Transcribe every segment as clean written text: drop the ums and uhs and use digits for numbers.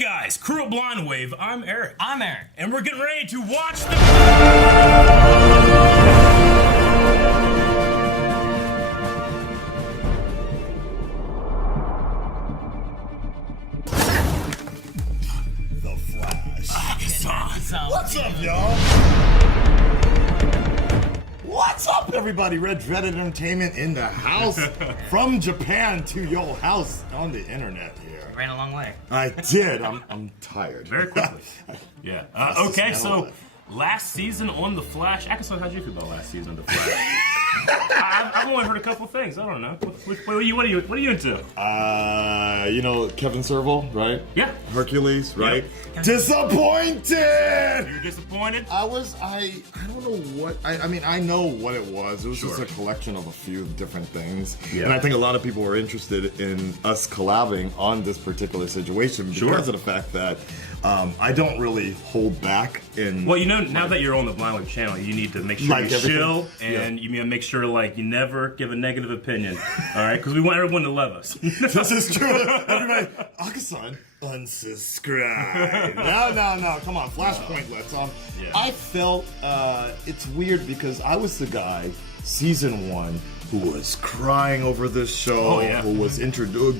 guys, crew of Blindwave, I'm Eric. I'm Eric. And we're getting ready to watch the... The Flash. Akasan. What's up, y'all? What's up, everybody? Red Dreaded Entertainment in the house. From Japan to your house on the internet here. Ran a long way. I did. I'm tired. Very quickly. Yeah. Okay, so last season on The Flash. Akasan, how'd you feel about last season on The Flash? I've only heard a couple of things. I don't know. What are you into? You know Kevin Serval, right? Yeah. Hercules, right? Yep. Disappointed! You're disappointed? I don't know what, I mean, I know what it was. It was Sure. just a collection of a few different things. Yeah. And I think a lot of people were interested in us collabing on this particular situation because Sure. of the fact that I don't really hold back in... Well, you know, now that you're on the Blindwave channel, you need to make sure Like you everything. chill and you need to make sure, like, you never give a negative opinion, all right? Because we want everyone to love us. This is true. Everybody, Akasan, unsubscribe. No, come on, Flashpoint, let's. Yeah. I felt it's weird because I was the guy, season 1, who was crying over this show, Oh, yeah. who was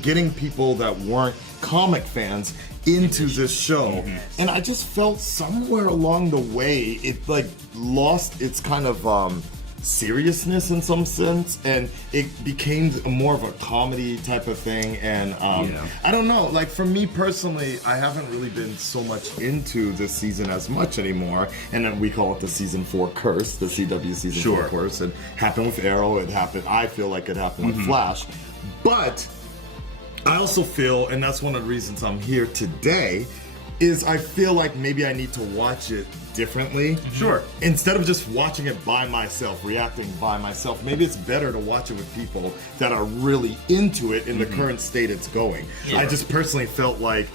getting people that weren't comic fans into this show, and I just felt somewhere along the way it like lost its kind of seriousness in some sense, and it became more of a comedy type of thing. And I don't know, like for me personally, I haven't really been so much into this season as much anymore, and then we call it the season 4 curse, the CW season 4 curse. It happened with Arrow, I feel like it happened with Flash, but I also feel, and that's one of the reasons I'm here today, is I feel like maybe I need to watch it differently. Sure. Instead of just watching it by myself, reacting by myself, maybe it's better to watch it with people that are really into it in the current state it's going. Yeah. I just personally felt like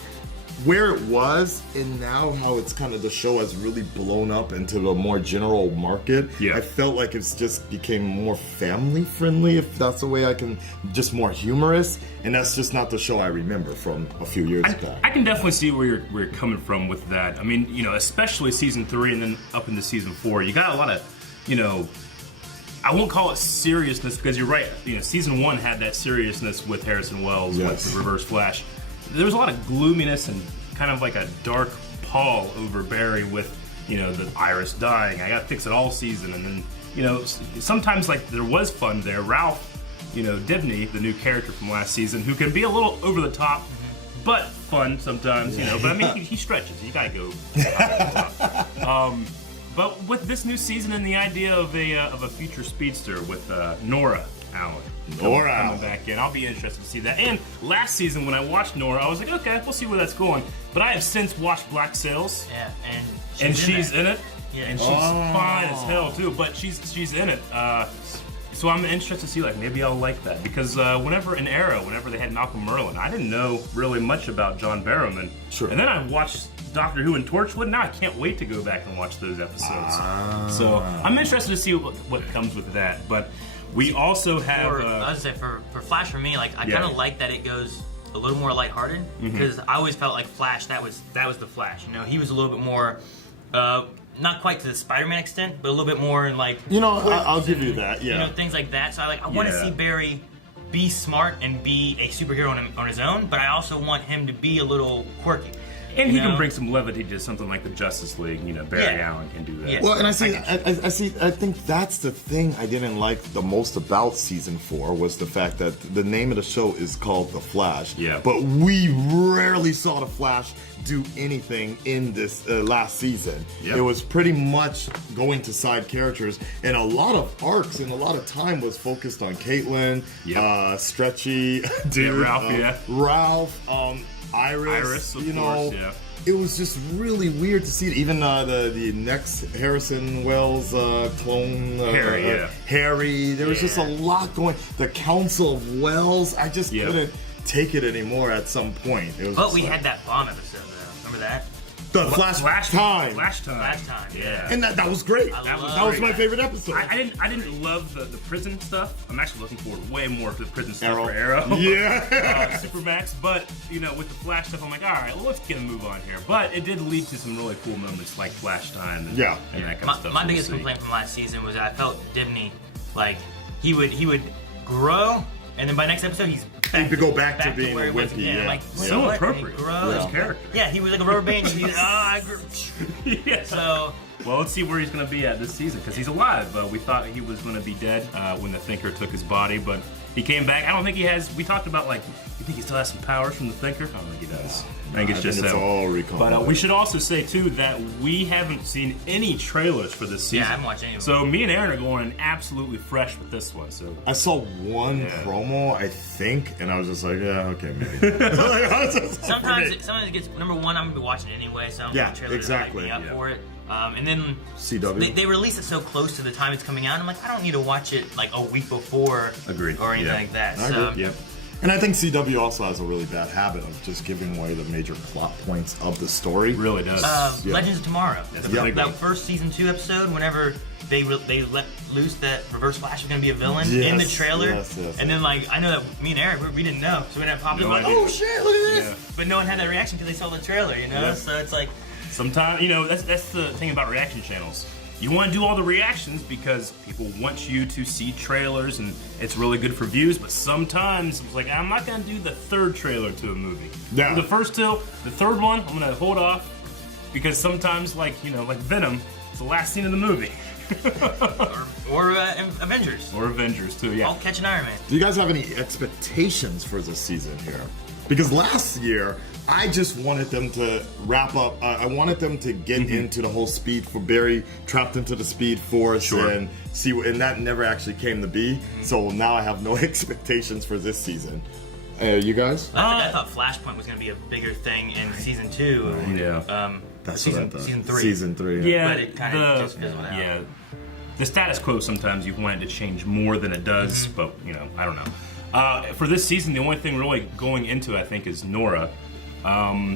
where it was and now how it's kind of, the show has really blown up into the more general market. Yeah. I felt like it's just became more family friendly, if that's the way I can, just more humorous, and that's just not the show I remember from a few years back. I can definitely see where you're coming from with that. I mean, you know, especially season 3 and then up into season 4, you got a lot of, you know, I won't call it seriousness because you're right. You know, season 1 had that seriousness with Harrison Wells, with the Reverse Flash. There was a lot of gloominess and kind of like a dark pall over Barry with, you know, the Iris dying. I gotta fix it all season, and then, you know, sometimes like there was fun there. Ralph, you know, Dibny, the new character from last season, who can be a little over the top, but fun sometimes, you know. But I mean, he stretches. You gotta go. But with this new season and the idea of a future speedster with Nora Allen coming back in, I'll be interested to see that. And last season when I watched Nora, I was like, okay, we'll see where that's going. But I have since watched Black Sails. Yeah, and she's in it. Yeah. And she's fine as hell too. But she's in it. So I'm interested to see, like, maybe I'll like that, because whenever they had Malcolm Merlin, I didn't know really much about John Barrowman. Sure. And then I watched Doctor Who and Torchwood. Now I can't wait to go back and watch those episodes. So I'm interested to see what comes with that. But we also have. I was gonna say for Flash, for me, like I kind of like that it goes a little more lighthearted, because I always felt like Flash, that was the Flash. You know, he was a little bit more. Not quite to the Spider-Man extent, but a little bit more in like. You know, I'll give you that. Yeah. You know, things like that. So I want to see Barry be smart and be a superhero on his own, but I also want him to be a little quirky. And he can bring some levity to something like the Justice League. You know, Barry Allen can do that. Yeah. Well, and I think that's the thing I didn't like the most about season 4 was the fact that the name of the show is called The Flash. Yeah. But we rarely saw the Flash do anything in this last season. Yep. It was pretty much going to side characters, and a lot of arcs and a lot of time was focused on Caitlin, Stretchy, dude, Ralph, Iris, of you know. course, It was just really weird to see it. Even the next Harrison Wells clone, Harry. There was just a lot going. The Council of Wells. I just couldn't take it anymore at some point. It was But we had that bomb episode, though. Remember that? The Flash Time. Flash Time. Flash Time. Yeah. And that was great. That was my favorite episode. I didn't love the prison stuff. I'm actually looking forward way more to the prison stuff for Arrow. Arrow. Yeah. Supermax. But with the Flash stuff, I'm like, all right, well, let's get a move on here. But it did lead to some really cool moments like Flash Time and that kind of stuff. My biggest complaint from last season was I felt Dibney, like he would grow, and then by next episode he's back to go back to being where a he was wimpy. again. Yeah. Like, So what? appropriate And he for his character. Yeah, he was like a rubber band. I grew. Yeah. So. Well, let's see where he's going to be at this season, because he's alive. We thought he was going to be dead when the Thinker took his body, but he came back. I don't think he has. We talked about, like, you think he still has some powers from the Thinker? I don't think he does. I think it's just all recall. But we should also say, too, that we haven't seen any trailers for this season. Yeah, I haven't watched any of them. So me and Aaron are going in absolutely fresh with this one. So I saw one promo, I think, and I was just like, yeah, okay, maybe. Sometimes it gets, number one, I'm going to be watching it anyway, so Yeah, the trailer exactly. up for it. And then CW. they release it so close to the time it's coming out. I'm like, I don't need to watch it like a week before Agreed. or anything Yeah. like that. I So agree. Yep. And I think CW also has a really bad habit of just giving away the major plot points of the story. it really does. Legends of Tomorrow. That's Yeah. a big That one. first season 2 episode, whenever they let loose that Reverse Flash was gonna be a villain Yes, in the trailer, yes, and then like I know that me and Eric we didn't know, so when that popped up, No like, idea. oh shit, look at this! Yeah. But no one had that reaction because they saw the trailer, Yeah. So it's like. Sometimes, that's the thing about reaction channels. You want to do all the reactions because people want you to see trailers and it's really good for views, but sometimes it's like, I'm not going to do the third trailer to a movie. Yeah. The first two, the third one, I'm going to hold off because sometimes, like Venom, it's the last scene of the movie. Or Avengers. Or Avengers, too, yeah. I'll catch an Iron Man. Do you guys have any expectations for this season here? Because last year, I just wanted them to wrap up. I wanted them to get into the whole Speed for Barry trapped into the Speed Force and see, and that never actually came to be. So now I have no expectations for this season. You guys? I thought Flashpoint was going to be a bigger thing in season 2. Yeah. That's season, what I thought. season 3. Season 3. Yeah, But it kind of just fizzled out. Yeah. The status quo sometimes you want it to change more than it does, but I don't know. For this season, the only thing really going into it, I think, is Nora.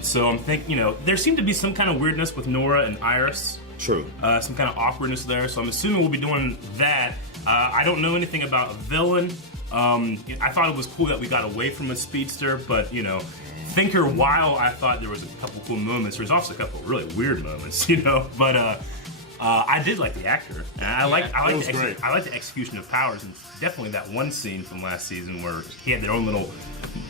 So I'm thinking, there seemed to be some kind of weirdness with Nora and Iris. True. Some kind of awkwardness there. So I'm assuming we'll be doing that. I don't know anything about a villain. I thought it was cool that we got away from a speedster, but Thinker, while I thought there was a couple cool moments, there's also a couple really weird moments, But I did like the actor. And I like the execution of powers, and definitely that one scene from last season where he had their own little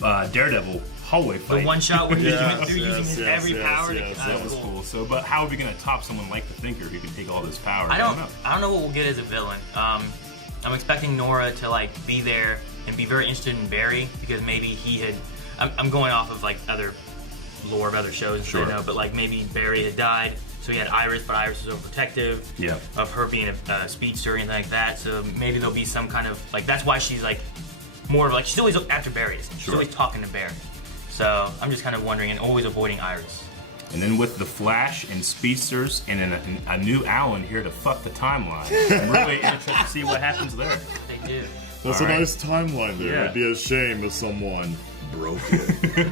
Daredevil hallway fight. The one shot where he Yes, went through using his every power. That was cool. So, but how are we gonna top someone like the Thinker who can take all this power? I don't know what we'll get as a villain. I'm expecting Nora to like be there and be very interested in Barry because maybe he had. I'm going off of like other lore of other shows, Sure. but like maybe Barry had died, so he had Iris, but Iris was overprotective of her being a speedster or anything like that. So maybe there'll be some kind of like that's why she's like more of like she's always after Barry. She's always talking to Barry. So I'm just kind of wondering and always avoiding Iris. And then with the Flash and speedsters and a new Alan here to fuck the timeline, I'm really interested to see what happens there. They do. That's All a right. nice timeline there. Yeah. It'd be a shame if someone broke it.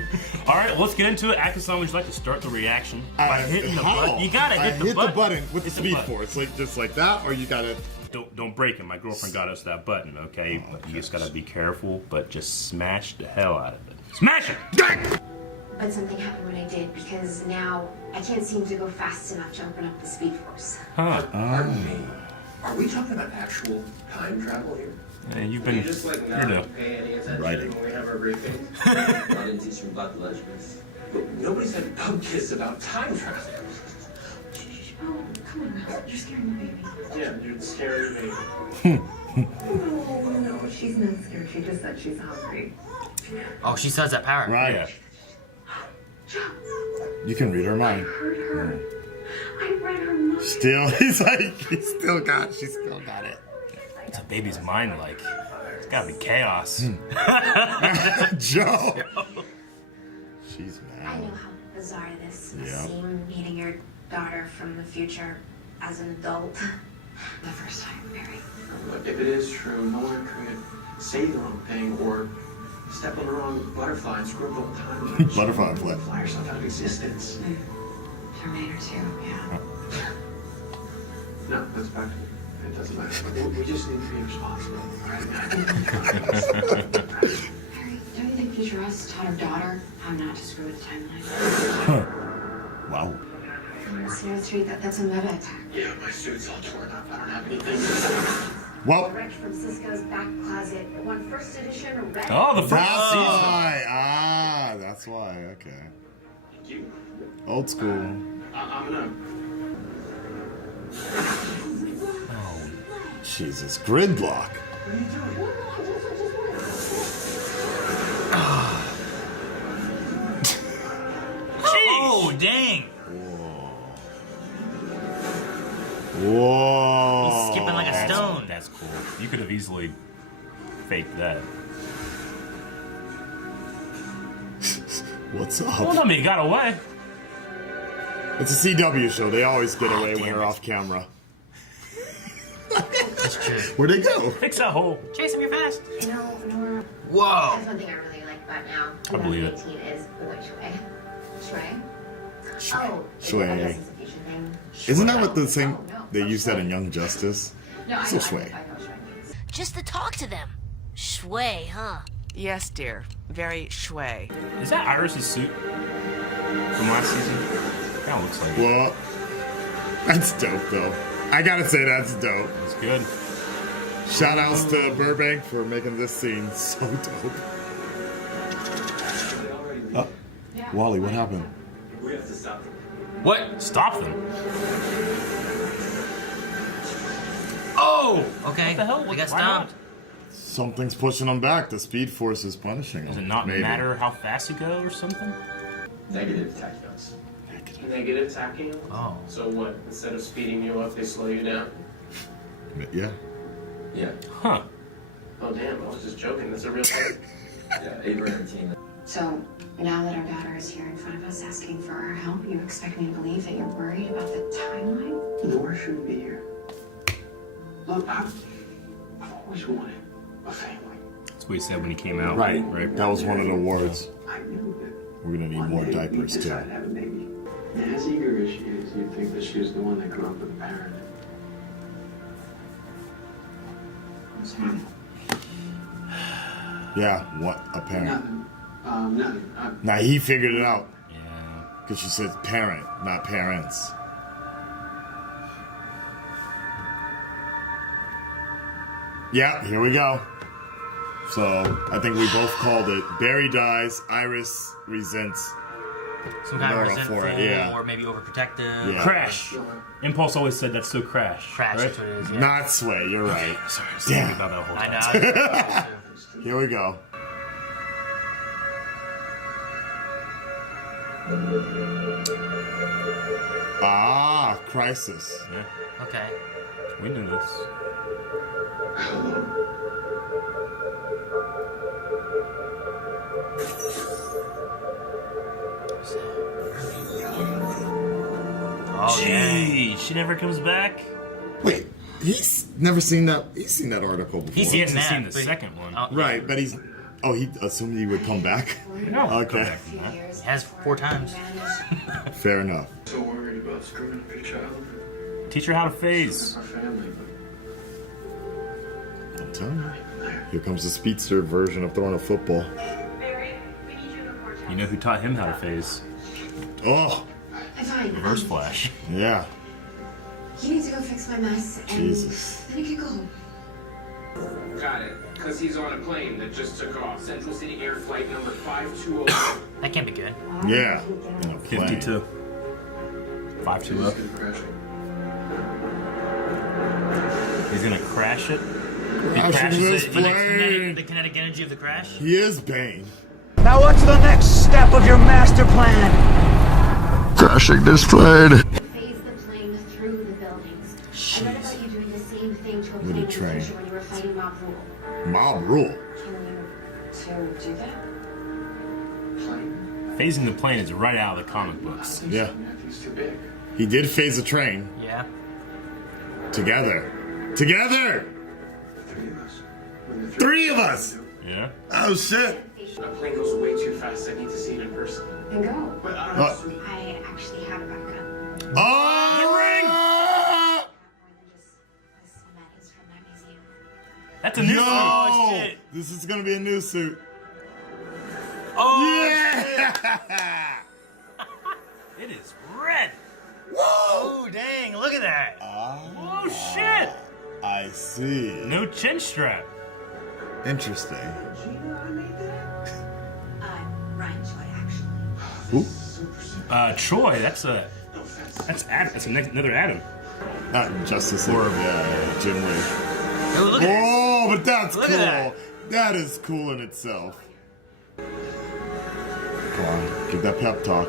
All right, let's get into it. Akasan, would you like to start the reaction by hitting the button? You gotta hit the button. With Hit the Speed button. Force, like just like that, or you gotta. Don't break it. My girlfriend got us that button. Okay, you just gotta be careful, but just smash the hell out of it. Smash it! But something happened when I did because now I can't seem to go fast enough to open up the Speed Force. Pardon me. Are we talking about actual time travel here? And you've Can been you just like you're not pay any attention Writing. when we have our briefings? I didn't teach you about the legends. But nobody said bug kiss about time travel. Oh, come on, Rose. You're scaring the baby. Yeah, you're scaring me. Oh, no, she's not scared. She just said she's hungry. Oh, she says that power. Right. Yeah. You can read her I mind. heard her. I read her mind. Still, she still got it. What's a baby's mind like? It's gotta be chaos. Joe. She's I mad. know how bizarre this must Yeah. seem, meeting your daughter from the future as an adult. The first time, Mary. Look, if it is true, no one could say the wrong thing or step on the wrong butterfly and screw up the whole time. Butterfly flip. Fly yourself out of existence. Terminator 2, yeah. No, that's back to me. It doesn't matter. We just need to be responsible, all right? Harry, don't you think Future Us taught her daughter how not to screw with the timeline? Wow. Sierra 3, that's a meta attack. Yeah, my suit's all torn up. I don't have anything. Well, Wrecked from Cisco's back closet. One first edition red. Oh, the first that's season. why. Ah, that's why. Okay. Thank you. Old school. I'm gonna. Oh, Jesus. Gridlock. What are you doing? Oh, dang! Whoa. He's skipping like a stone. That's cool. You could have easily faked that. What's up? Well, I mean, he got away. It's a CW show. They always get away when damn they're it. off camera. That's true. Where'd they go? Fix that hole. Chase him, you're fast. You know, Nora, Whoa! that's one thing I really like about now. I believe it. 2018 is boy Shui. Shui? Oh, Shui. I guess it's a future thing. Isn't that what the same? Oh, no. They use that in Young Justice. No, I So know, Shui. I know Shui means. Just to talk to them. Shui, huh? Yes, dear. Very shui. Is that Iris's suit from last season? Kind of looks like it. Well, that's dope though. I gotta say that's dope. It's good. Shout outs to Burbank for making this scene so dope. Yeah. Wally, what happened? We have to stop them. What? Stop them. Oh! Okay. What the hell? We Why got not? stopped. Something's pushing them back. The Speed Force is punishing them. Does it not Maybe. matter how fast you go or something? Negative tachyons. Negative tachyons? Oh. So what? Instead of speeding you up, they slow you down? Yeah. Yeah. Huh. Oh, damn. I was just joking. That's a real thing. Yeah, 8 or 18. So, now that our daughter is here in front of us asking for our help, you expect me to believe that you're worried about the timeline? Nora shouldn't be here. Look, I've always wanted a family. That's what he said when he came out. Right. Right. That was one of the awards. I knew that. We're gonna need more one day diapers we'd too. decide to have a baby. And as eager as she is, you'd think that she was the one that grew up with a parent. Yeah. What? A parent. Nothing. Nothing. Now he figured it out Yeah. because she said parent, not parents. Yeah. Here we go. So I think we both called it. Barry dies. Iris resents. Some kind of Nora resentful for it, yeah. or maybe overprotective. Yeah. Crash. Impulse always said that's so Crash. Crash, Right? that's what it is. Yeah. Not Sway. You're right. Sorry, I was Damn. thinking about that whole I time. know. I too. Here we go. Ah, crisis. Yeah. Okay. We knew this. Oh, yeah. Gee, she never comes back. Wait, he's never seen that. He's seen that article before. He's He seen hasn't that, seen the but- second one. Oh, Right, but he's. Oh, he assumed he would come back. No. Okay. A few years. Has 4 times. Vanished. Fair enough. So worried about screwing up your child. Teach her how to phase. Our family, but I'm telling you. Here comes the speedster version of throwing a football. You know who taught him how to phase? Oh, I'm fine. Reverse flash. yeah. You need to go fix my mess, and Jesus. then you can go home. Got it. Because he's on a plane that just took off. Central City Air Flight number 520. That can't be good. Yeah. In a plane. 52. she's 5-2 just up. gonna crash it. He's gonna crash it. He Crashing crashes this it. plane. The kinetic energy of the crash. He is Bane. Now what's the next step of your master plan? Crashing this plane. Phase the plane through the buildings. I read about you doing the same thing to a With plane a in the train. future when you were fighting Mob Rule. Mob rule. Can you do that? Plane? Phasing the plane is right out of the comic books. Yeah. I think it's too big. He did phase a train. Yeah. Together. Together! Three of us. When the Three of us! Yeah. Oh shit! A plane goes way too fast. I need to see it in person. Then go. But I don't Oh. I actually have a backup. Oh, The ring! More than just this medals from that museum. That's a new Yo, Oh, shit. this is gonna be a new suit. Oh, Yeah! it is red. Whoa! Oh, dang, look at that. Oh shit! I see. No chin strap. Interesting. Ryan Choi, actually. Ooh. Troy, that's Adam. That's another Adam. Justice League. Yeah, Jim Lee. Oh, look at this. Oh, but that's Look cool. at that. That is cool in itself. Come on, give that pep talk.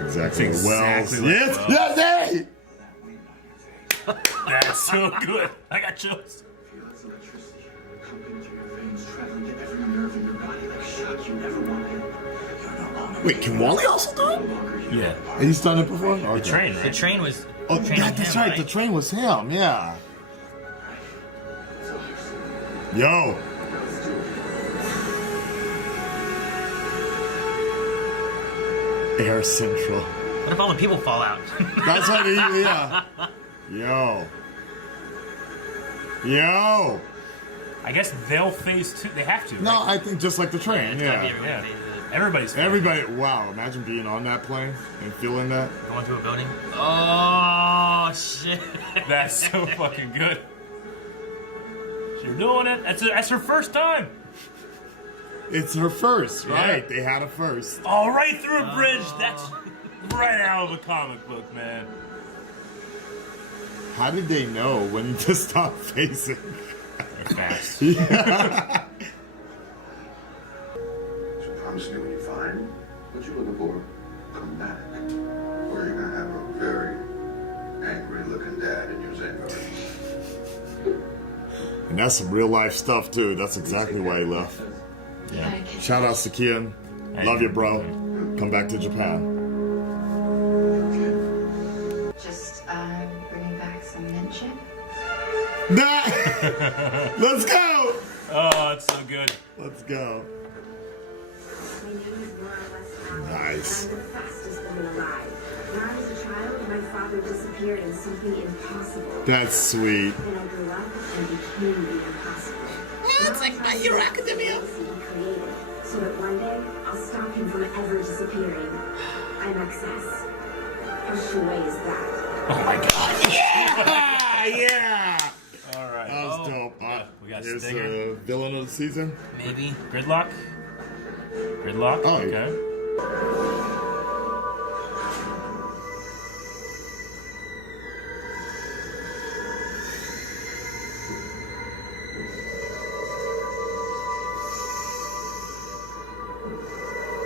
Exactly. That's exactly like Yes, Wells. yes, hey! That's so good. I got chills. Feel its electricity pumping through your veins, traveling to every nerve in your body like shock you never wanted. You're no longer. Wait, can Wally also do it? No longer human. Yeah. He's done it before? The Okay. train, The right? train was. Oh, train that's him, right. The train was him, yeah. So you're saying, Yo. let's do it. Air Central. What if all the people fall out? That's what he, yeah. Yo. Yo. I guess they'll phase 2. They have to. No, right? I think just like the train, It's gotta be yeah. everyone Yeah. phases it. Everybody's phased. Everybody, wow, imagine being on that plane and feeling that. Going to a building. Oh shit! That's so fucking good. You're doing it. That's her first time. It's her first, right? Yeah. They had a first. Oh, right through a bridge. That's right out of a comic book, man. How did they know when to stop facing? They're fast. Yeah. So promise me when you find what you're looking for, come back. Or you're gonna have a very angry looking dad in your Zen. And that's some real life stuff too. That's exactly why he left. Yeah. Shout outs to Kian. Love you, bro. Come back to Japan. Just bringing back some mention. Nah. Let's go. Oh, it's so good. Let's go. My name is more or less Alex, Nice. and I'm the fastest woman alive. When I was a child, my father disappeared in something impossible. That's sweet. Then I grew up and became the impossible. It's like My Hero Academia. Created, so that one day I'll stop him from ever disappearing. I'm excess. How shui is that? Oh my god. Yeah. Yeah. All right. That was dope. We got Here's Stinger. the villain of the season. Maybe. Gridlock. Gridlock. Oh, Okay.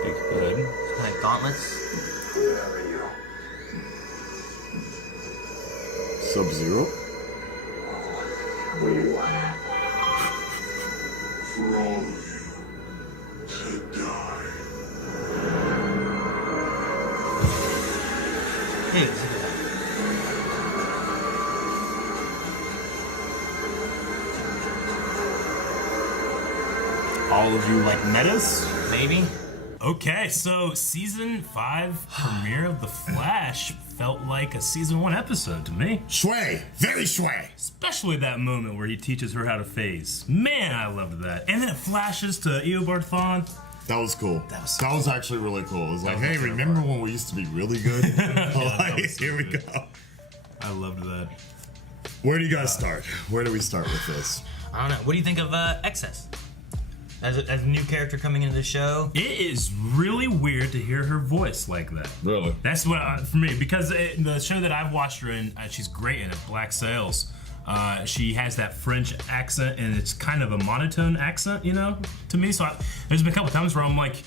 Big hood. Like gauntlets. Who the hell are you? Sub-Zero. What do you want? For all of you to die. Hey, look at that. All of you like metas? Maybe. Okay, so season 5 premiere of The Flash felt like a season 1 episode to me. Shui. Very shui. Especially that moment where he teaches her how to phase. Man, I loved that. And then it flashes to Eobard. That was cool. That was That was actually really cool. It was like, was my hey, favorite remember part. when we used to be really good? Like, was so here we good. go. I loved that. Where do you guys start? Where do we start with this? I don't know. What do you think of Excess? As a new character coming into the show? It is really weird to hear her voice like that. Really? That's what, for me, because the show that I've watched her in, she's great in it, Black Sails. She has that French accent, and it's kind of a monotone accent, you know, to me. So there's been a couple times where I'm like,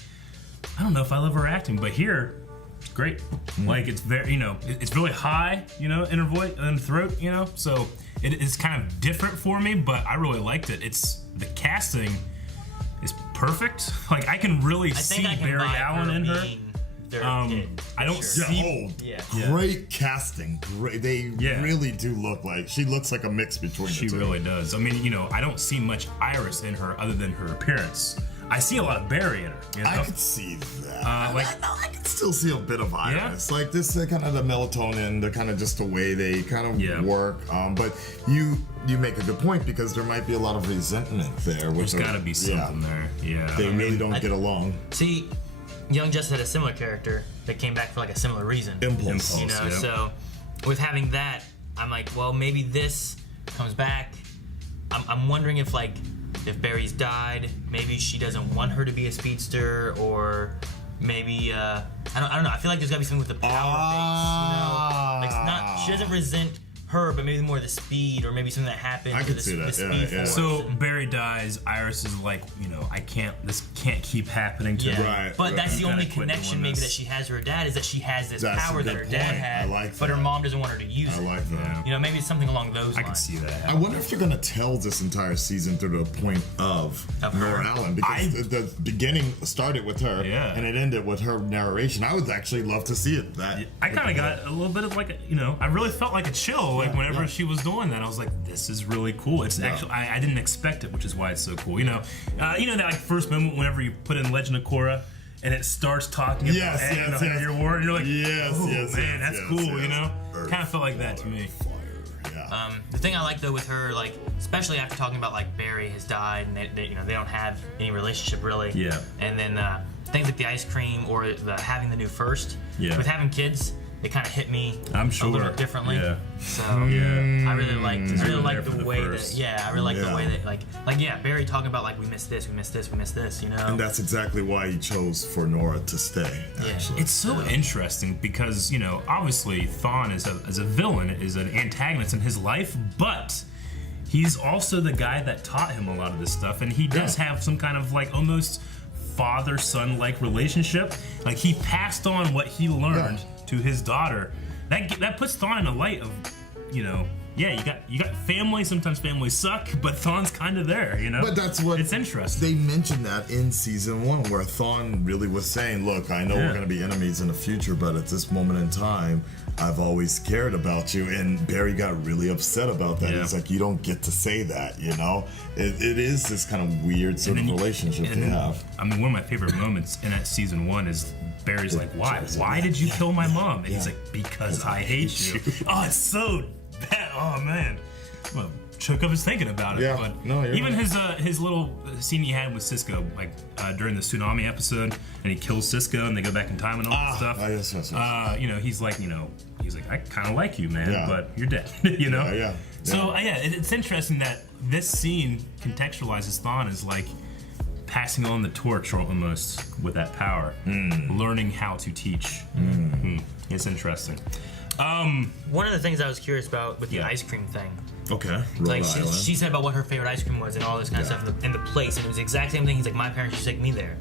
I don't know if I love her acting, but here, it's great. Like, it's very, you know, it's really high, you know, in her voice and throat, you know. So it is kind of different for me, but I really liked it. It's the casting is perfect. Like, I can really see I can Barry buy Allen in her. being their kid. I don't see. Great casting. Great. They really do look like she looks like a mix between the two. She really does. I mean, you know, I don't see much Iris in her other than her appearance. I see a lot of Barry in her. You know? I could see that. I can still see a bit of Iris. Like this, kind of the melatonin, the kind of just the way they kind of work. But you make a good point because there might be a lot of resentment there. There's got to be something there. Yeah. They really don't get along. See, Young Justice had a similar character that came back for like a similar reason. Impulse. You know, so with having that, I'm like, well, maybe this comes back. I'm wondering if Barry's died, maybe she doesn't want her to be a speedster, or maybe I don't know. I feel like there's gotta be something with the power base, you know. Like she doesn't resent her, but maybe more the speed, or maybe something that happened. I could see that. Yeah. So Barry dies. Iris is like, you know, this can't keep happening to me. Right. But that's the only connection maybe that she has to her dad is that she has this power that her dad had, but her mom doesn't want her to use it. I like that. You know, maybe it's something along those lines. I can see that. I wonder if you're gonna tell this entire season through the point of Nora Allen, because the beginning started with her, and it ended with her narration. I would actually love to see it. I kind of got a little bit of I really felt like a chill whenever she was doing that. I was like, this is really cool. It's actually I didn't expect it, which is why it's so cool. You know that first moment whenever you put in Legend of Korra and it starts talking about your war, and you're like, man, that's cool. You know, kind of felt like that to me. The thing I like though with her, like especially after talking about like Barry has died and they don't have any relationship really. Yeah. And then things like the ice cream or having the new first. Yeah. With having kids, it kind of hit me a little bit differently. Yeah. So I really liked the way that Barry talking about like we missed this, you know. And that's exactly why he chose for Nora to stay. Actually. It's so interesting because, you know, obviously Thawne is a villain, is an antagonist in his life, but he's also the guy that taught him a lot of this stuff, and he does have some kind of like almost father-son-like relationship. Like he passed on what he learned to his daughter. That puts Thawne in a light of, you know, you got family. Sometimes families suck, but Thawne's kind of there, you know. But that's what it's interesting. They mentioned that in season 1, where Thawne really was saying, "Look, I know we're going to be enemies in the future, but at this moment in time, I've always cared about you." And Barry got really upset about that. He's like, "You don't get to say that," you know. It is this kind of weird sort of relationship they have. I mean, one of my favorite moments in that season 1 is Barry's like, "Why? Why did you kill my mom?" And he's like, "Because I hate you." Oh, it's so bad. Oh man. Well, choke up is thinking about it. But even his little scene he had with Cisco, like during the tsunami episode, and he kills Cisco, and they go back in time and all that stuff. Yes. You know, he's like, I kind of like you, man, but you're dead. You know. So it's interesting that this scene contextualizes Thawne as like passing on the torch almost with that power, learning how to teach. It's interesting. One of the things I was curious about with the ice cream thing. Okay. Like she said about what her favorite ice cream was and all this kind of stuff in the place, and it was the exact same thing. He's like, my parents used to take me there.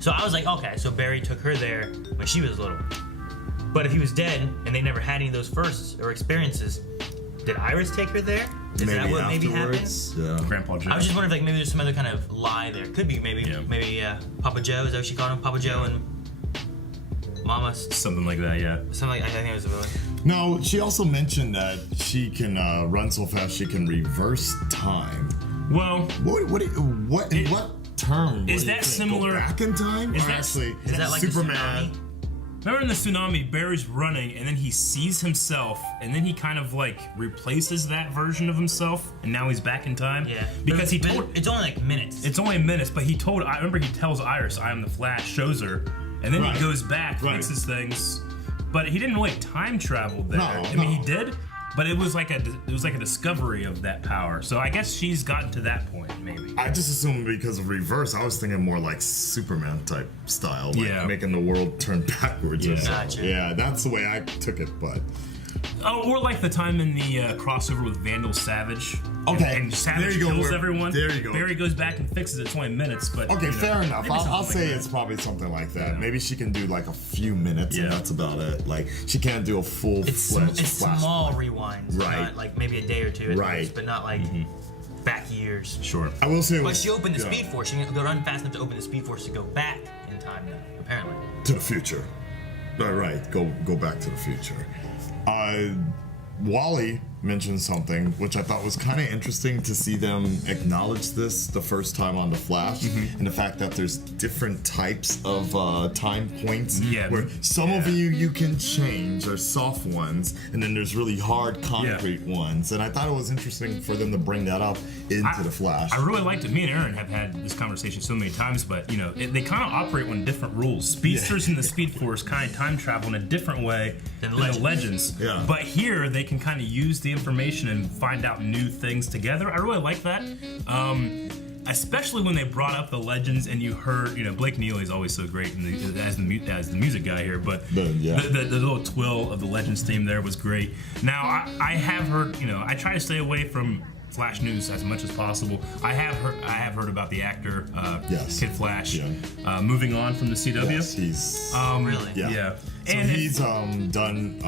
So I was like, okay, so Barry took her there when she was little. But if he was dead and they never had any of those firsts or experiences, did Iris take her there? Is that what maybe happened? Yeah. Grandpa Joe. I was just wondering if like maybe there's some other kind of lie there. Could be maybe Papa Joe, is that what she called him? Papa Joe and Mama. Something like that, Something like I think it was a villain. No, she also mentioned that she can run so fast she can reverse time. Well, what term is that similar? Go back in time? Is that like Superman? Remember in the tsunami, Barry's running, and then he sees himself, and then he kind of like replaces that version of himself, and now he's back in time. Yeah, because it's only like minutes. It's only minutes, but I remember he tells Iris, "I am the Flash," shows her, and then he goes back, fixes things, but he didn't really time travel there. I mean, he did, but it was like a discovery of that power. So I guess she's gotten to that point, maybe. I just assumed because of reverse, I was thinking more like Superman type style, like making the world turn backwards or something. Gotcha. Yeah, that's the way I took it, but. Oh, or like the time in the crossover with Vandal Savage. Okay, and Savage kills everyone. There you go. Barry goes back and fixes it 20 minutes, but fair enough. I'll say it's probably something like that. Yeah. Maybe she can do like a few minutes, and that's about it. Like she can't do a full-fledged It's small rewinds, right? Not like maybe a day or two, at least, but not like back years. Sure. I will say, but she opened the Speed Force. She can go run fast enough to open the Speed Force to go back in time now, apparently. To the future. Right. Go Back to the Future. Wally mentioned something which I thought was kind of interesting to see them acknowledge this the first time on The Flash, and the fact that there's different types of time points where some of you can change, are soft ones, and then there's really hard concrete ones. And I thought it was interesting for them to bring that up into The Flash. I really liked it. Me and Aaron have had this conversation so many times, but you know, they kind of operate on different rules. Speedsters in the Speed Force kind of time travel in a different way than the Legends. Yeah. But here they can kind of use the information and find out new things together. I really like that. Especially when they brought up the Legends and you heard, you know, Blake Neely is always so great as the music guy here, but the little twill of the Legends theme there was great. Now I have heard, you know, I try to stay away from Flash news as much as possible. I have heard about the actor Kid Flash moving on from the CW. Yes, he's really yeah. So and he's done,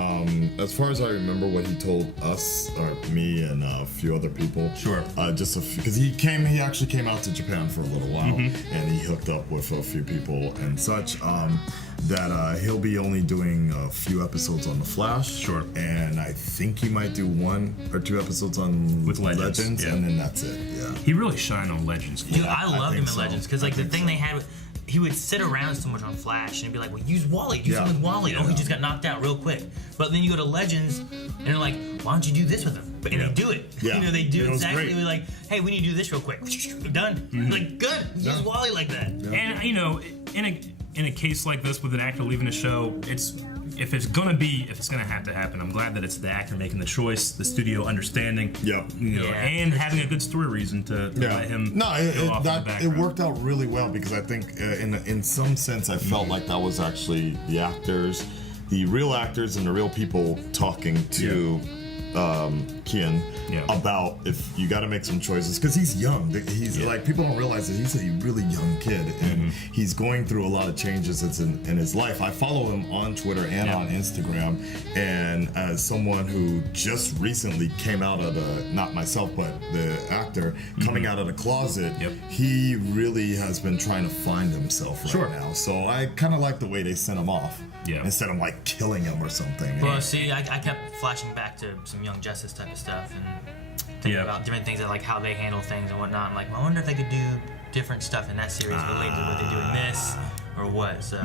as far as I remember, what he told us, or me and a few other people. Sure. Just because he actually came out to Japan for a little while, and he hooked up with a few people and such. That he'll be only doing a few episodes on The Flash. Sure. And I think he might do 1 or 2 episodes on Legends, and then that's it. Yeah. He really shined on Legends. Dude, I loved him in Legends because like the thing they had. He would sit around so much on Flash and be like, well, use Wally, do something with Wally. Oh, he just got knocked out real quick. But then you go to Legends and they're like, why don't you do this with him? And they do it. Yeah. You know, they do exactly like, hey, we need to do this real quick. Done. Like, good. Use Wally like that. Yeah. And, you know, in a case like this with an actor leaving the show, if it's gonna have to happen, I'm glad that it's the actor making the choice, the studio understanding, and having a good story reason to let him. No, it worked out really well because I think in some sense I felt like that was actually the actors, the real actors and the real people talking to Kian about if you got to make some choices because he's young. He's like, people don't realize that he's a really young kid and he's going through a lot of changes in his life. I follow him on Twitter and on Instagram, and as someone who just recently came out of not myself but the actor coming out of the closet, he really has been trying to find himself right now. So I kind of like the way they sent him off. Instead of like killing him or something. Well, see, I kept flashing back to some Young Justice type of stuff and thinking about different things, like how they handle things and whatnot. I'm like, well, I wonder if they could do different stuff in that series related to what they do in this or what. So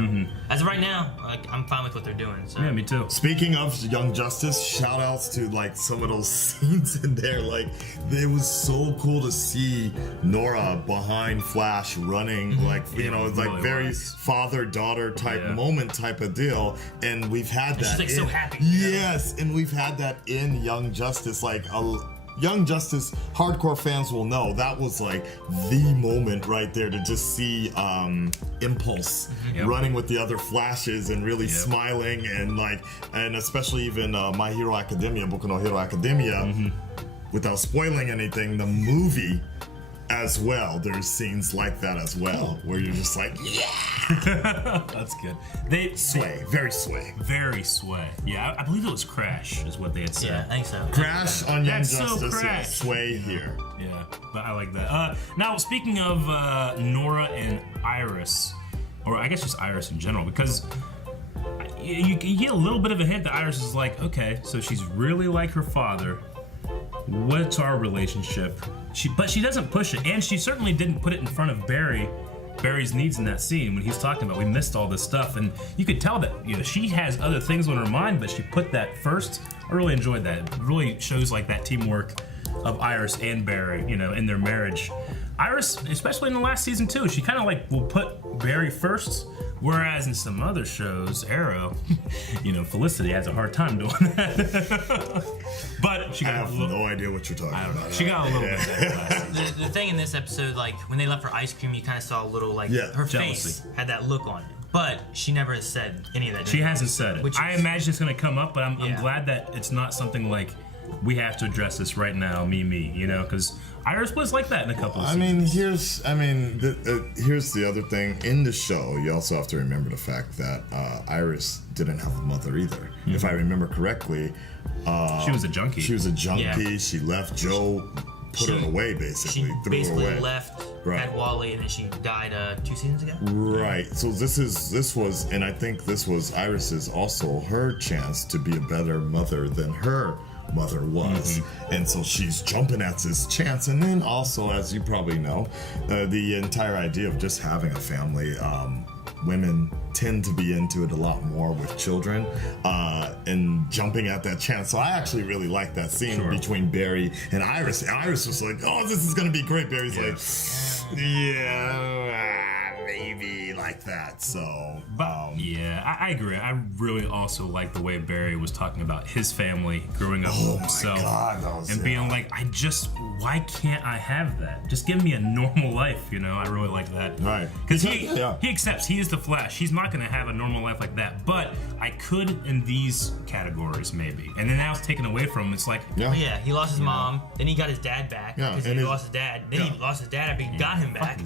as of right now, like, I'm fine with what they're doing. So. Yeah, me too. Speaking of Young Justice, shout outs to like some of those scenes in there. Like, it was so cool to see Nora behind Flash running, like, you know, like really very father-daughter type moment type of deal. And we've had that. She's like so happy. Yes, and we've had that in Young Justice. Like, Young Justice hardcore fans will know that was like the moment right there to just see Impulse running with the other Flashes and really smiling and especially even My Hero Academia, Boku no Hero Academia, without spoiling anything, the movie as well. There's scenes like that as well where you're just like, that's good. Very sway. Yeah, I believe it was Crash is what they had said. Yeah, I think so. Crash on Young Justice, sway here. Yeah, but I like that. Now, speaking of Nora and Iris, or I guess just Iris in general, because you get a little bit of a hint that Iris is like, okay, so she's really like her father. What's our relationship? But she doesn't push it, and she certainly didn't put it in front of Barry's needs in that scene when he's talking about we missed all this stuff, and you could tell that, you know, she has other things on her mind, but she put that first. I really enjoyed that. It really shows like that teamwork of Iris and Barry, you know, in their marriage. Iris, especially in the last season too, she kind of like will put Barry first, whereas in some other shows, Arrow, you know, Felicity has a hard time doing that. But she got I have no idea what you're talking about. She got a little bit better. The thing in this episode, like when they left for ice cream, you kind of saw a little like her face had that look on it. But she never has said any of that. She hasn't said it. I imagine it's going to come up, but I'm glad that it's not something like we have to address this right now, me, you know, because Iris was like that in a couple of seasons. Here's the other thing. In the show, you also have to remember the fact that Iris didn't have a mother either. If I remember correctly, she was a junkie. She left. Joe put her away, basically. She basically left had Wally, and then she died 2 seasons ago. Right. So this was, and I think this was Iris's also her chance to be a better mother than her mother was, and so she's jumping at this chance. And then also, as you probably know, the entire idea of just having a family, women tend to be into it a lot more with children, and jumping at that chance. So I actually really like that scene between Barry and Iris. And Iris was like, oh, this is gonna be great. Barry's like, yeah, maybe like that. So I agree. I really also like the way Barry was talking about his family growing up with himself, and being like, why can't I have that? Just give me a normal life, you know? I really like that. Right. Because he accepts he is the Flash. He's not going to have a normal life like that, but I could in these categories maybe. And then now it's taken away from him. It's like, he lost his mom, then he got his dad back because he lost his dad. Then he lost his dad after he got him back.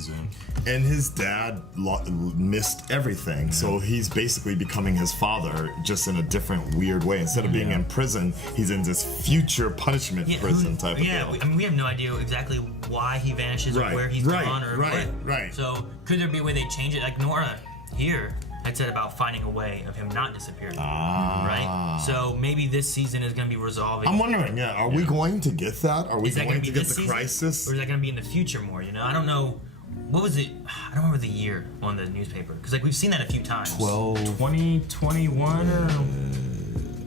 And his dad missed everything, so he's basically becoming his father, just in a different, weird way. Instead of being in prison, he's in this future punishment prison type of deal. I mean, we have no idea exactly why he vanishes or where he's gone or what. So could there be a way they change it? Like Nora here had said about finding a way of him not disappearing, right? So maybe this season is going to be resolving. I'm wondering, are we going to get that? Are we going to get the season? crisis? Or is that going to be in the future more, you know? I don't know. What was it? I don't remember the year on the newspaper. Because like we've seen that a few times. 2021 or...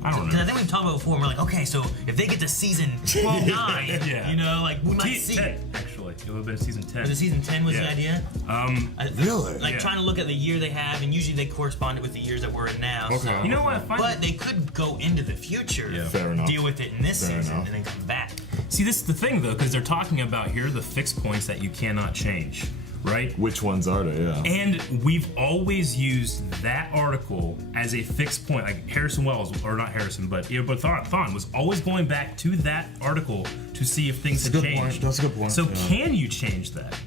I don't know. Because I think we've talked about before, and we're like, okay, so if they get to season 9, you know, like we might see. 10, actually. It would have been season 10. Was it season 10 was the idea? Really? Like trying to look at the year they have, and usually they correspond with the years that we're in now. Okay. So. You know what? But they could go into the future, Fair enough. deal with it in this season, and then come back. See, this is the thing, though, because they're talking about here the fixed points that you cannot change. Right? Which ones are they? Yeah. And we've always used that article as a fixed point. Like Harrison Wells, or not Harrison, but Thawne was always going back to that article to see if things had changed. That's a good point. So can you change that?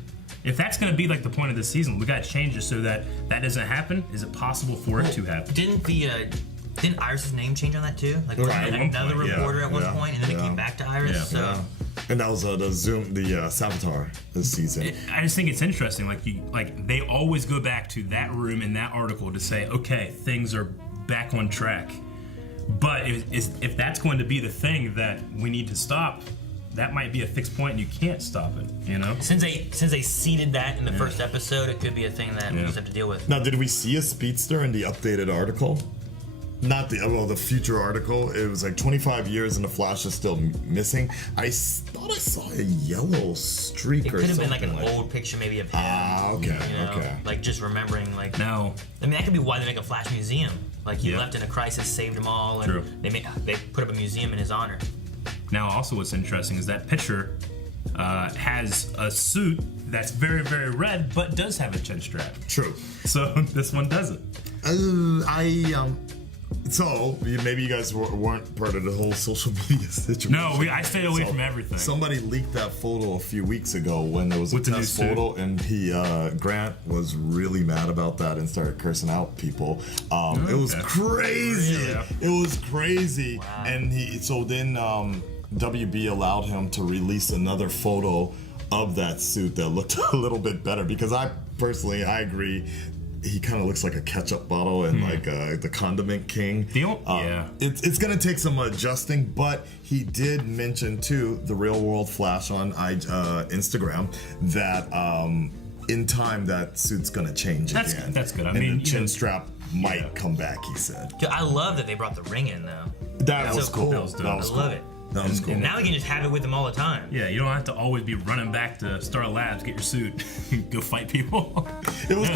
If that's going to be like the point of the season, we got to change it so that that doesn't happen. Is it possible for it to happen? Didn't Iris's name change on that too? Like another reporter at one point, and then it came back to Iris. So. And that was the Savitar this season. I just think it's interesting. Like they always go back to that room in that article to say, okay, things are back on track. But if that's going to be the thing that we need to stop, that might be a fixed point, and you can't stop it. You know. Since they seeded that in the first episode, it could be a thing that we just have to deal with. Now, did we see a speedster in the updated article? Not the future article. It was like 25 years and the Flash is still missing. I thought I saw a yellow streak or something. It could have been like an old picture maybe of him. Okay, you know, okay. Like just remembering like... No. I mean, that could be why they make a Flash museum. Like he left in a crisis, saved them all, and they put up a museum in his honor. Now, also what's interesting is that picture has a suit that's very, very red, but does have a chin strap. True. So this one doesn't. So maybe you guys weren't part of the whole social media situation. No, I stayed away from everything. Somebody leaked that photo a few weeks ago when there was a test photo, and Grant was really mad about that and started cursing out people. It was crazy. Really? It was crazy. Wow. And then WB allowed him to release another photo of that suit that looked a little bit better, because I agree. He kind of looks like a ketchup bottle and like the condiment king. It's going to take some adjusting, but he did mention too, the Real World Flash on Instagram, that in time that suit's going to change again. That's good. I mean, the chin strap might come back, he said. Dude, I love that they brought the ring in though. That was cool. That was dope. I love it. That was cool. And now we can just have it with them all the time. Yeah, you don't have to always be running back to Star Labs, get your suit, go fight people. It was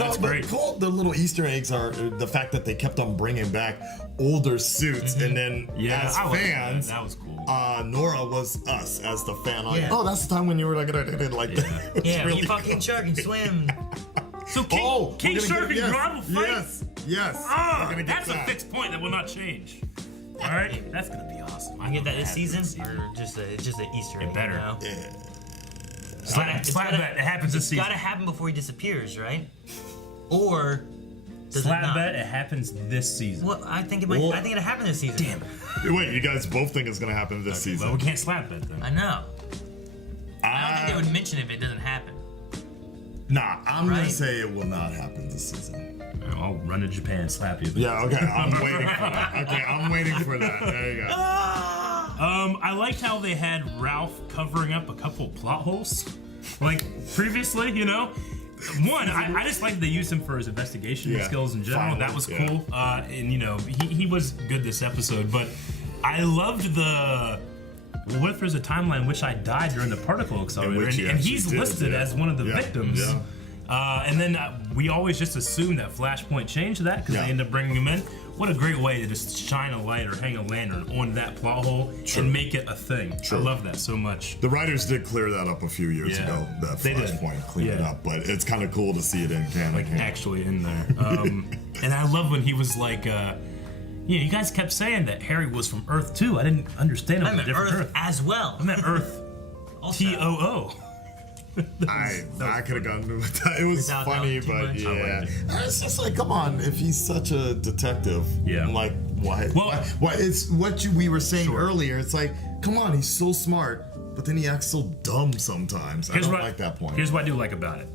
cool. The little Easter eggs are the fact that they kept on bringing back older suits, and then as fans, that was cool. Nora was us as the fan. Oh, that's the time when you were like that. Yeah, really you fought King Shark and swim. So King Shark and Grodd will fight? Yes. That's a fixed point that will not change. All right, that's gonna be awesome. I get that this season, or just an Easter egg. It better. You know? Yeah. Slap bet. It happens this season. It's gotta happen before he disappears, right? Or does slap it not? bet. It happens this season. Well, I think it might. I think it'll happen this season. Damn. Wait, you guys both think it's gonna happen this season? Well, we can't slap bet then. I know. I don't think they would mention if it doesn't happen. Nah, I'm Right? gonna say it will not happen this season. I'll run to Japan and slap you. Yeah, okay, I'm waiting for that. Okay, I'm waiting for that. There you go. I liked how they had Ralph covering up a couple plot holes. Like previously, you know? One, I just liked they used him for his investigation skills in general. That was cool. And, you know, he was good this episode. But I loved the... Well, what if there's a timeline in which I died during the particle accelerator? And he's listed as one of the victims. Yeah. And then we always just assume that Flashpoint changed that because they end up bringing him in. What a great way to just shine a light or hang a lantern on that plot hole and make it a thing. I love that so much. The writers did clear that up a few years ago. That Flashpoint cleaned it up, but it's kind of cool to see it in canon. Like actually in there. And I love when he was like, you guys kept saying that Harry was from Earth too. I didn't understand it. I meant Earth as well. I meant Earth TOO. I could have gone with that. It was funny, but yeah. It's just like, come on, if he's such a detective, like, why? Why? It's what we were saying earlier. It's like, come on, he's so smart, but then he acts so dumb sometimes. I don't like that point. Here's what I do like about it.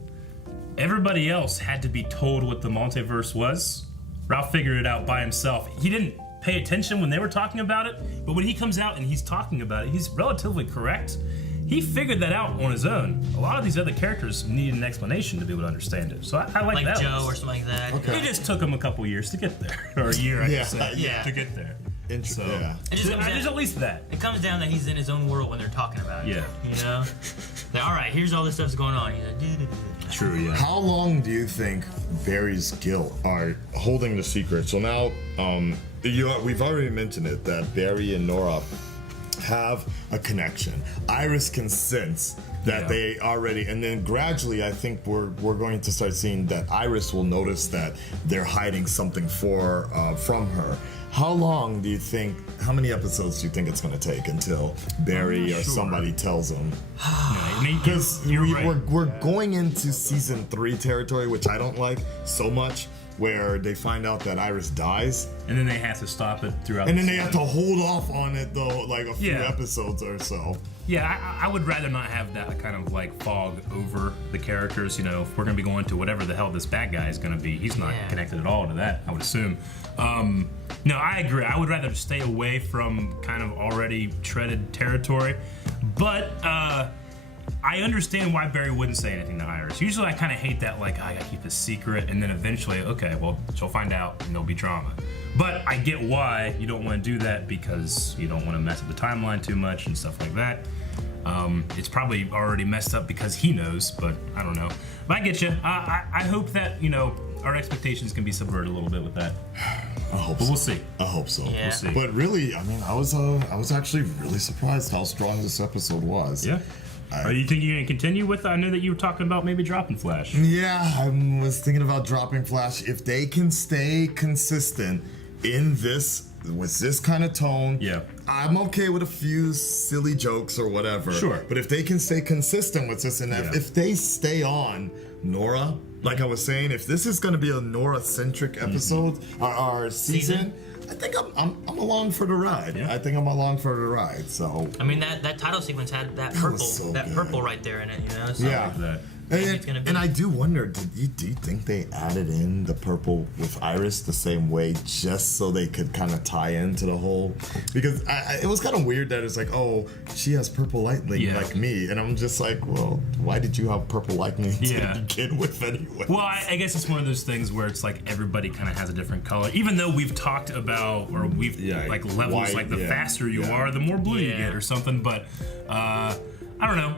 Everybody else had to be told what the multiverse was. Ralph figured it out by himself. He didn't pay attention when they were talking about it, but when he comes out and he's talking about it, he's relatively correct. He figured that out on his own. A lot of these other characters need an explanation to be able to understand it. So I like that. Like Joe or something like that. Okay. It just took him a couple years to get there. Or a year, I should say, to get there. So, there's at least that. It comes down that he's in his own world when they're talking about it. Yeah. You know? Like, all right, here's all this stuff's going on. He's like, True, yeah. How long do you think Barry's guilt are holding the secret? So now, we've already mentioned it, that Barry and Nora have a connection. Iris can sense that they already, and then gradually I think we're going to start seeing that Iris will notice that they're hiding something from her. How long do you think, how many episodes do you think it's going to take until Barry or somebody tells him? Because we're going into season 3 territory, which I don't like so much, where they find out that Iris dies. And then they have to stop it throughout and then they have to hold off on it, though, like a few episodes or so. Yeah, I would rather not have that kind of like fog over the characters. You know, if we're going to be going to whatever the hell this bad guy is going to be, he's not connected at all to that, I would assume. No, I agree. I would rather stay away from kind of already treaded territory. But I understand why Barry wouldn't say anything to Iris. Usually I kind of hate that, like, I gotta keep a secret, and then eventually, okay, well, she'll find out, and there'll be drama. But I get why you don't want to do that, because you don't want to mess up the timeline too much and stuff like that. It's probably already messed up because he knows, but I don't know. But I get you. I hope that, you know, our expectations can be subverted a little bit with that. I hope but so. We'll see. I hope so. Yeah. We'll see. But really, I mean, I was actually really surprised how strong this episode was. Yeah. Are you think you're going to continue with? I know that you were talking about maybe dropping Flash. Yeah, I was thinking about dropping Flash. If they can stay consistent in this, with this kind of tone, I'm okay with a few silly jokes or whatever. Sure. But if they can stay consistent with this, and if they stay on Nora, like I was saying, if this is going to be a Nora-centric episode, or season, I think I'm along for the ride. Yeah. I think I'm along for the ride. So I mean, that title sequence had that purple, purple right there in it, you know. So yeah. And I do wonder, do you think they added in the purple with Iris the same way just so they could kind of tie into the whole? Because it was kind of weird that it's like, oh, she has purple lightning like me, and I'm just like, well, why did you have purple lightning to begin with anyway? Well, I guess it's one of those things where it's like everybody kind of has a different color, even though we've talked about, or we've like levels, white, like the faster you are, the more blue you get or something. But I don't know.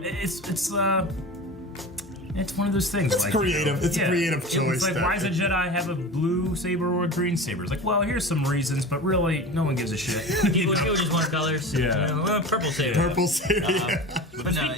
It's one of those things. It's like, creative. It's a creative choice. It's like, why does a Jedi have a blue saber or a green saber? It's like, well, here's some reasons, but really, no one gives a shit. People just want colors. Yeah. Purple saber. Purple saber. But no,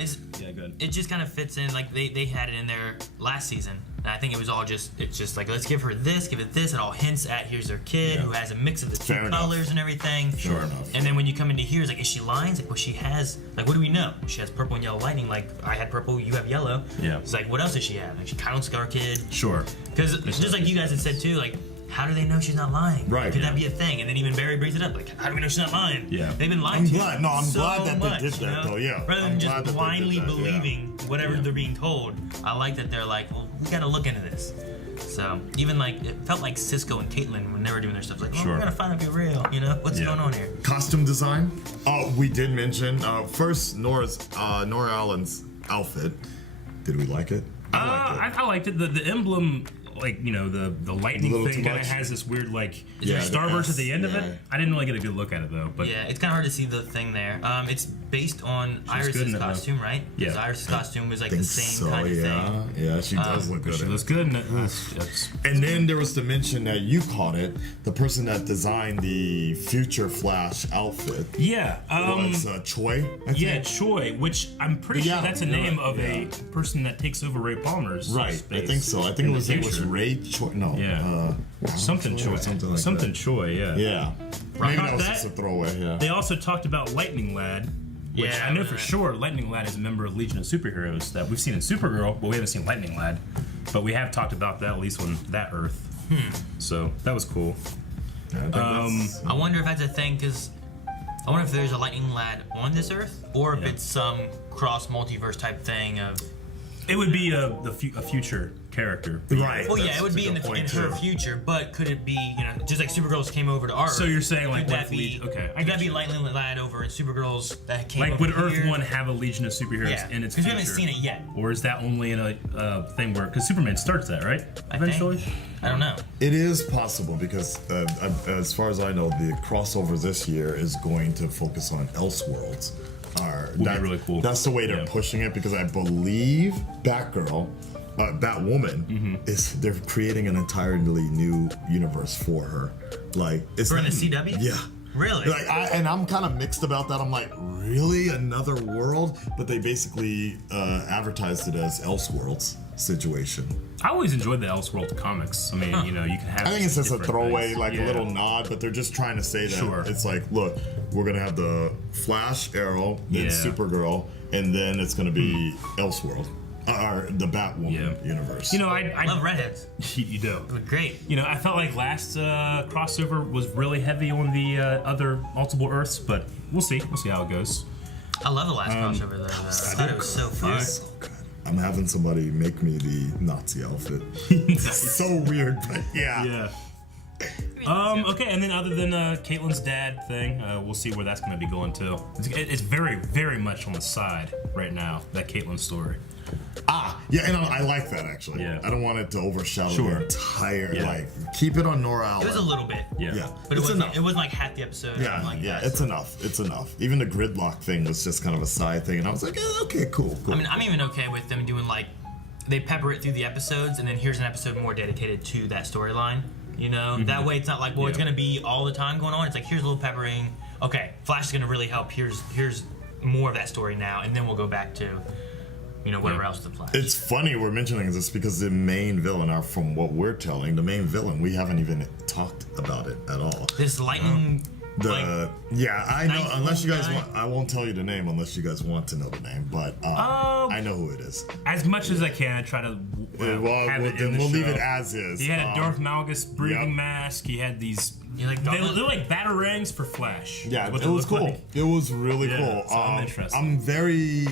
it just kind of fits in. Like they had it in there last season. And I think it was all it's just like, let's give her this, give it this. It all hints at here's her kid who has a mix of the two colors and everything. Sure enough. And then when you come into here, it's like, is she lying? It's like, well, she has, like, what do we know? She has purple and yellow lightning. Like, I had purple, you have yellow. Yeah. It's like, what else does she have? Like, she counts our kid. Sure. Because just like you guys had said too, like, how do they know she's not lying? Right. Could that be a thing? And then even Barry brings it up, like, how do we know she's not lying? Yeah. They've been lying to glad. No, I'm so glad that much, they did that, you know? though. Yeah. Rather than I'm glad just that they did blindly that, yeah. believing whatever they're being told. I like that they're like, well, we gotta look into this. So even like it felt like Cisco and Caitlyn when they were doing their stuff, like, oh, Sure. we gotta find out if you're real. You know, what's going on here? Costume design. We did mention first Nora Allen's outfit. Did we like it? I liked it. The emblem, like, you know, the lightning Little thing too kind of much. has this weird, like, Yeah, starburst the at the end of yeah. it. I didn't really get a good look at it, though. But Yeah, it's kind of hard to see the thing there. It's based on good in Iris's it, though. costume, right? Because Yeah. Iris's costume was like Think the same so, kind of yeah. thing. Yeah, she does look good. she in looks it. good in it. That's- And then there was the mention that you caught it. The person that designed the Future Flash outfit Yeah. was Choi. I Yeah, think. Choi, which I'm pretty Yeah, sure that's a you're name right, of a person that takes over Ray Palmer's Right, space I think so. I think in it the was future. Ray Choi. No, Yeah. Something Choi. something like Choi, yeah. that. Yeah, maybe Caught that was that? just a throwaway. Yeah. They also talked about Lightning Lad, which Yeah, I know I for know. sure Lightning Lad is a member of Legion of Superheroes that we've seen in Supergirl, but we haven't seen Lightning Lad. But we have talked about that at least on that Earth. So that was cool. I think that's- I wonder if that's a thing, because I wonder if there's a Lightning Lad on this Earth, or if it's some cross multiverse type thing of. It would be a future character. Right. Well, yeah, That's it would a be in good point, her too. future, but could it be, you know, just like Supergirl's came over to our So Earth, you're saying, like, could what that if be? okay, I Could get that be you. Lightning Lad over in Supergirl's that came Like, over would Earth here? 1 have a Legion of Superheroes Yeah, in its 'cause we future? haven't seen it yet. Or is that only in a thing where, because Superman starts that, right? I think. Eventually? I don't know. It is possible because, as far as I know, the crossover this year is going to focus on Elseworlds. Would be really cool. That's the way they're Yeah. pushing it because I believe Batgirl, Batwoman, they're creating an entirely new universe for her. Like it's For in the CW? Yeah. Really? Like and I'm kind of mixed about that. I'm like, really, another world? But they basically advertised it as Elseworlds situation. I always enjoyed the Elseworld comics. I mean, you know, you can have. I think it's just a different throwaway, things. like Yeah. a little nod, but they're just trying to say that Sure. it's like, look, we're gonna have the Flash, Arrow, then Yeah. Supergirl, and then it's gonna be Elseworld, or the Batwoman universe. You know, I love redheads. You do. They're great. You know, I felt like last crossover was really heavy on the other multiple Earths, but we'll see. We'll see how it goes. I love the last crossover though. I thought it was so fun. So good. I'm having somebody make me the Nazi outfit. It's so weird, but yeah. Yeah. Okay, and then other than Caitlyn's dad thing, we'll see where that's going to be going too. It's very, very much on the side right now, that Caitlyn story. Yeah, and I like that actually. Yeah. I don't want it to overshadow Sure. the entire. Yeah. Like, keep it on Nora Allen. It was a little bit. Yeah. Yeah, But it's enough. it wasn't like half the episode. or Yeah, something like that, it's so. enough. It's enough. Even the gridlock thing was just kind of a side thing, and I was like, okay, cool. I mean, I'm even okay with them doing like they pepper it through the episodes, and then here's an episode more dedicated to that storyline. You know, that way it's not like, well, it's gonna be all the time going on. It's like here's a little peppering. Okay, Flash is gonna really help. Here's more of that story now, and then we'll go back to, you know, whatever else the Flash. It's funny we're mentioning this because the main villain, from what we're telling, the main villain, we haven't even talked about it at all. This lightning. I know. nice Unless you guys guy. want, I won't tell you the name unless you guys want to know the name. But I know who it is. As much as I can, I try to have it in the we'll leave show. it as is. He had a Darth Malgus breathing Yep. mask. He had these. You like they're Darth- like batarangs for Flash. Yeah, is what it they was look cool. like. It was really Yeah, cool. so I'm interested. I'm very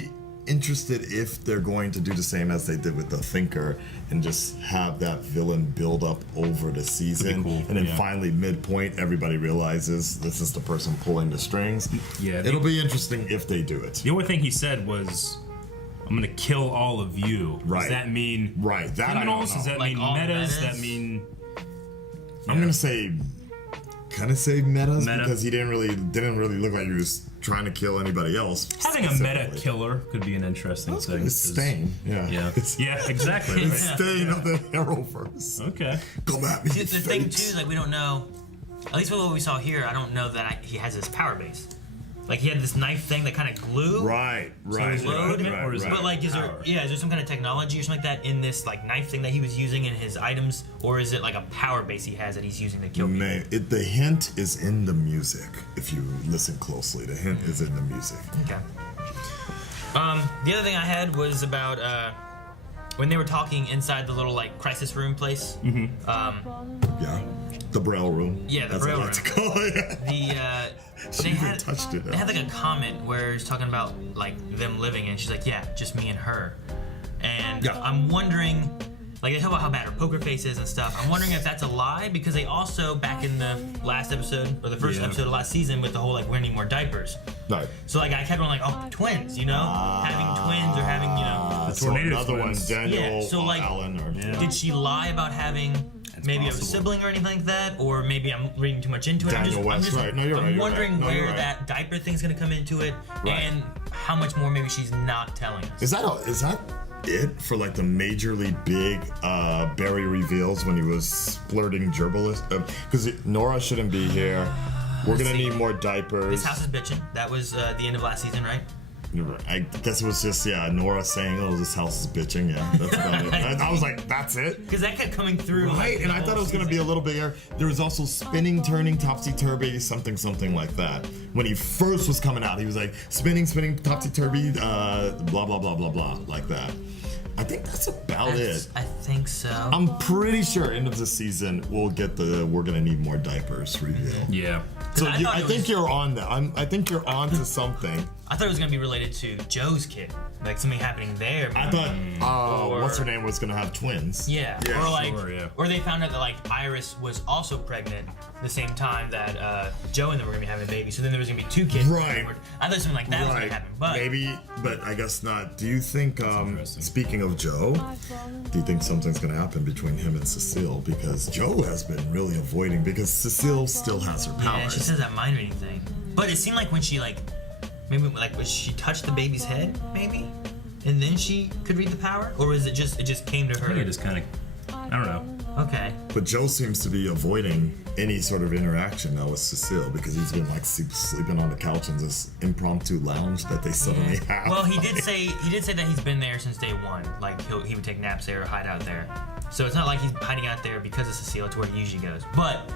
interested if they're going to do the same as they did with the Thinker and just have that villain build up over the season, cool, and then yeah. finally midpoint everybody realizes this is the person pulling the strings. Yeah, it'll be interesting if they do it. The only thing he said was, "I'm gonna kill all of you." Right. Does that mean Right, that I don't criminals? know. Does that Like mean all metas? Does metas? that mean? I'm gonna say, kind of say metas Meta. because he didn't really look like he was trying to kill anybody else. Having a meta specifically. killer could be an interesting thing. It's 'cause- Stain. Yeah. Yeah. It's Yeah. Exactly. it's right. Stain of the Arrowverse. Okay. Come at me. The thing too Fates. is like we don't know. At least with what we saw here, I don't know that he has his power base. Like he had this knife thing that kind of glue. Right. Right. is it equipment or is it- But like, is there Power. is there some kind of technology or something like that in this like knife thing that he was using in his items, or is it like a power base he has that he's using to kill people? The hint is in the music. If you listen closely, the hint is in the music. Okay. The other thing I had was about when they were talking inside the little like crisis room place. Yeah, the Braille room. Yeah, the That's Braille what I like to call it. They even touched it. They had like a comment where he's talking about like them living, and she's like, "Yeah, just me and her." And I'm wondering, like they talk about how bad her poker face is and stuff. I'm wondering if that's a lie because they also back in the last episode or the first episode of last season with the whole like we need more diapers. Right. So like I kept on like, oh, twins, you know, having twins or having so another one, Daniel, so like, Alan, or did she lie about having? Maybe possible. A sibling or anything like that, or maybe I'm reading too much into it. Daniel West, right? No, you're right. I'm wondering where that diaper thing's gonna come into it, and how much more maybe she's not telling us. Is that it for like the majorly big Barry reveals when he was splurting gerbilist? Because Nora shouldn't be here. We're gonna need more diapers. This house is bitching. That was the end of last season, right? I guess it was just Nora saying, "Oh, this house is bitching." Yeah, that's about it. I was like, "That's it," because that kept coming through. Right, like, and I thought it was gonna be a little bigger. There was also spinning, turning, topsy-turvy, something like that. When he first was coming out, he was like spinning, topsy-turvy, blah blah blah blah blah, like that. I think that's about it. I think so. I'm pretty sure end of the season we'll get the "we're gonna need more diapers" reveal. Yeah. So I think you're on that. I think you're on to something. I thought it was gonna be related to Joe's kid, like something happening there. I thought what's her name was gonna have twins. Yeah. Or like, or they found out that like Iris was also pregnant the same time that Joe and them were gonna be having a baby. So then there was gonna be two kids. Right. I thought something like that was gonna happen, but maybe, but I guess not. Do you think? Speaking of Joe, do you think something's gonna happen between him and Cecile? Because Joe has been really avoiding because Cecile still has her powers. Yeah, she says that mind reading thing, but it seemed like when she maybe like when she touched the baby's head, maybe, and then she could read the power, or is it just came to her? I think it just kind of, I don't know. Okay. But Joe seems to be avoiding any sort of interaction now with Cecile because he's been like sleeping on the couch in this impromptu lounge that they suddenly have. Well, he did say that he's been there since day one. Like he would take naps there or hide out there. So it's not like he's hiding out there because of Cecile. It's where he usually goes. But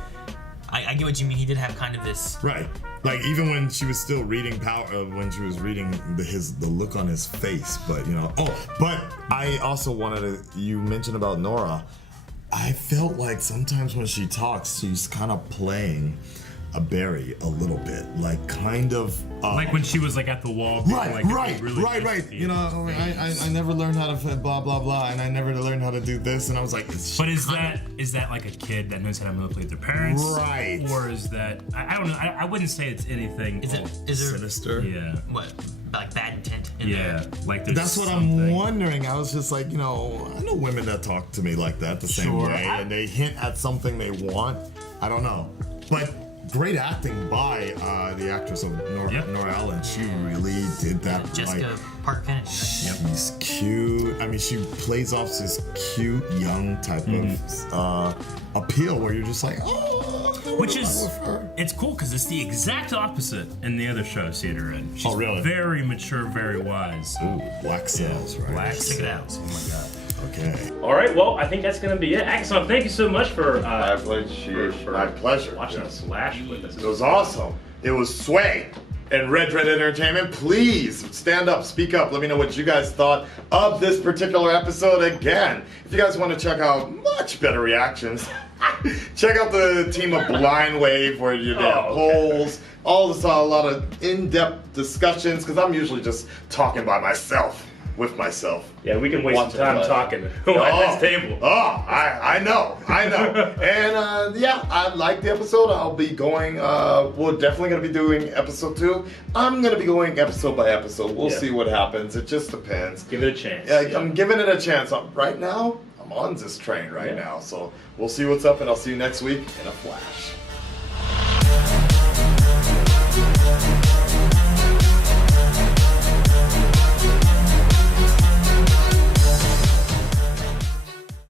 I get what you mean. He did have kind of this. Right. Like even when she was still reading power, when she was reading the look on his face, but you know. Oh, but I also wanted to. You mentioned about Nora. I felt like sometimes when she talks, she's kind of playing a Barry a little bit, like kind of. Like when she was like at the wall. Right. You know, I never learned how to blah blah blah, and I never learned how to do this, and I was like. But is that like a kid that knows how to manipulate their parents? Right. Or is that I don't know. I wouldn't say it's anything. Is there sinister? Yeah. What? Like bad intent in there? Like that's what I'm wondering. I was just like, you know, I know women that talk to me like that the same way, and they hint at something they want. I don't know, but great acting by the actress of Nora Allen. She really did that. Jessica Parker Kennedy. She's cute. I mean, she plays off this cute young type of appeal where you're just like, oh. Which is, it's cool because it's the exact opposite in the other show I see her in. She's really? Very mature, very wise. Ooh, Black Sails, right? Black Check it out. Oh my god. Okay. All right, well, I think that's going to be it. Akasan, thank you so much for my pleasure. Watching us Flash with us. It was awesome. It was sway. And Red Entertainment, please stand up, speak up. Let me know what you guys thought of this particular episode. Again, if you guys want to check out much better reactions, check out the team of Blindwave where you have polls, all this, a lot of in-depth discussions, because I'm usually just talking by myself. With myself. Yeah, we can waste some time talking at this table. Oh, I know. And yeah, I like the episode. I'll be going, we're definitely going to be doing episode 2. I'm going to be going episode by episode. We'll see what happens. It just depends. Give it a chance. Yeah, I'm giving it a chance. Right now, I'm on this train right now. So we'll see what's up, and I'll see you next week in a Flash.